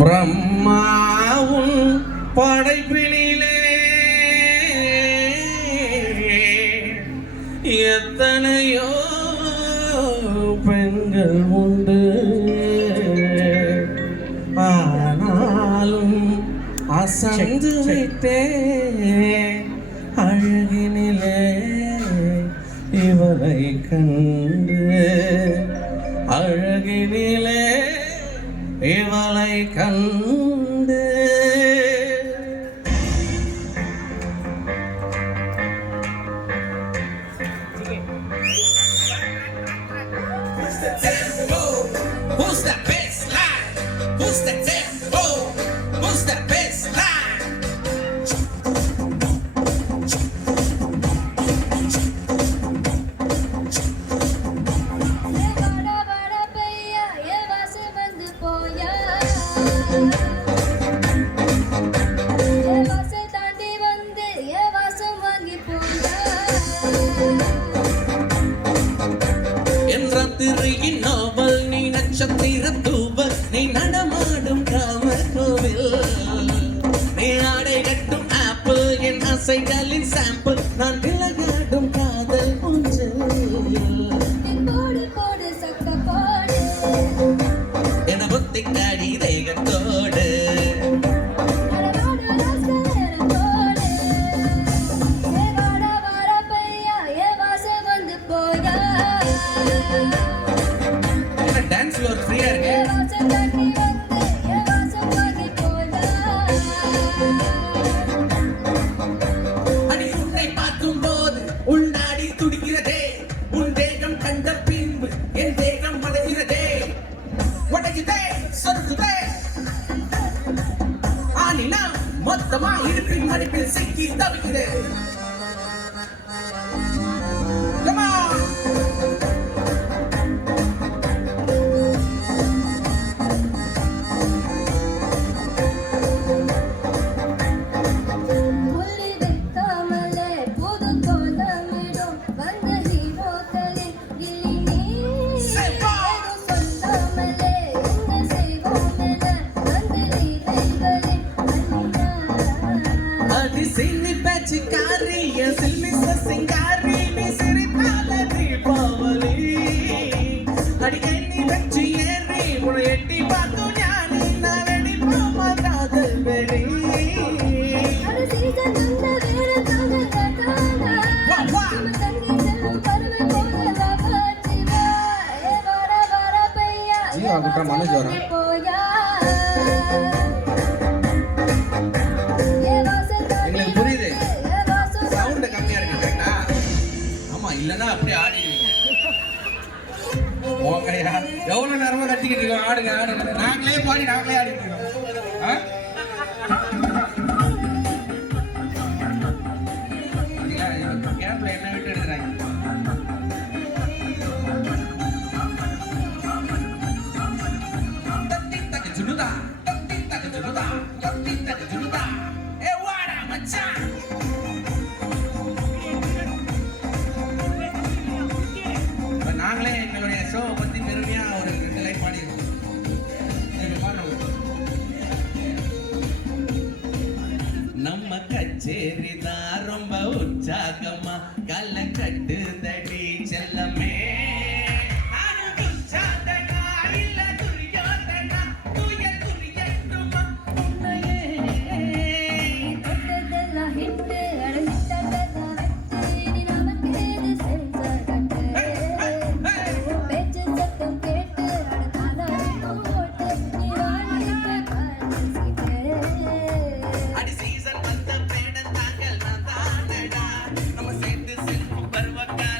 பிரம்மாவும் படைப்பினிலே எத்தனையோ பெண்கள் உண்டு, ஆனாலும் அசந்து விட்டே அழகினிலே இவரை கண்டு, அழகினிலே இவளை கண்டு. Who's the best line? Who's the tempo? Who's the best line? Bada bada payya, ye vasu vandu poya. Ye vasu taandi vandu, ye vasu vaangi poya. என்றியின் நாவல் நீ நட்சத்திர தூவல், நீ நடமாடும் காமக்கோவில், நீ ஆடை கட்டும் ஆப்பிள், என் ஆசைகளின் சாம்பிள், நான் விலகாடும் காதல் ஊஞ்சல். போடு போடு சக்க போடு, என புத்தி காடி தேகத்தோடு அடவாடு ரசன போடு. Ye bada bada payya, ye vasu vandu poya. Dance floor ஃப்ரீயா இருக்கு. Ye vasu taandi vandu, ye vasu vaangi poya. அடி உன்னை பார்க்கும் போது உள்நாடி துடிக்கிறதே, உன் தேகம் கண்ட பின்பு என் தேகம் மலைகிறதே, உடைக்குதே சொருக்குதே ஆனினா மொத்தமா இருப்பின் மடிப்பில் சிக்கி தவிக்கிறேன். Come on! முள்ளி வைக்காமலே புது கோலமிடும் வந்த ஹீரோக்களின் கிளி நீ. எதுவும் சொல்லாமலே என்ன செய்வோம் என வந்து லீலைகளின் அணியா. அடி சின்னி பேச்சுக்காரி என் சில்லி சிங்காரி, நீ சிரித்தால தீபாவளி, அடி கண்ணி வச்சு ஏறி உன்னை எட்டி பார்க்கும் ஞானி, நான் வெடிப்போமா காதல் வெடி. ஒரு சீசன் வந்த வேற காதல் கட்டானா. நம்ம தங்கி செல்லும் பறவை போல லவச்சிவா. ஏ வர வர பையா, ஜீவா குட்டா மனோஜ் வரா. போயா. ஏ வாசு எங்களுக்கு புரியுது. ஏ வாசு சவுண்ட் கம்மியா இருக்கு கரெக்டா? ஆமா, இல்லனா அப்படியே ஆடிடுவீங்க. ஓகேயா, எவ்வளவு நேரமா கட்டிக்கிட்டு இருக்கோம், ஆடுங்க ஆடுங்க, நாங்களே பாடி நாங்களே ஆடிட்டு இருக்கோம். ஆ? பாத்தீங்களா, இந்த கேப்ல என்ன விட்டு எடுக்கிறாங்க. தத்தி தக்கு ஜுனுதா, தத்தி தக்கு ஜுனுதா, தத்தி தக்கு ஜுனுதா. ஏ வாடா மச்சான். இப்ப நாங்களே எங்களுடைய ஷோவை பத்தி பெருமையா ஒரு 2 லைன் பாடியிருக்கோம். நீங்க பாருங்க. நம்ம கச்சேரி தான் ரொம்ப உற்சாகமா கல்ல கட்டுதடி செல்லமே. அது துச்சாதனா இல்ல துரியோதனா, துயர் துரியட்டுமா உன்னையே. தொட்டதெல்லாம் ஹிட்டு, அடங்கிட்டதெல்லாம் வெட்டு, இனி நமக்கு எது செஞ்ச கட்டு. உன் பேச்சு சத்தம் கேட்டு, அடனாலும் போட்டு, நீ வாங்கிட்ட கால்சிட்டு. அடி சீசன் வந்த பேட தாங்கள் நான் தானடா, நம்ம சேர்ந்து செல்லும் பருவக்கால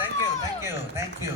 தேங்க்யூ தேங்க்யூ தேங்க்யூ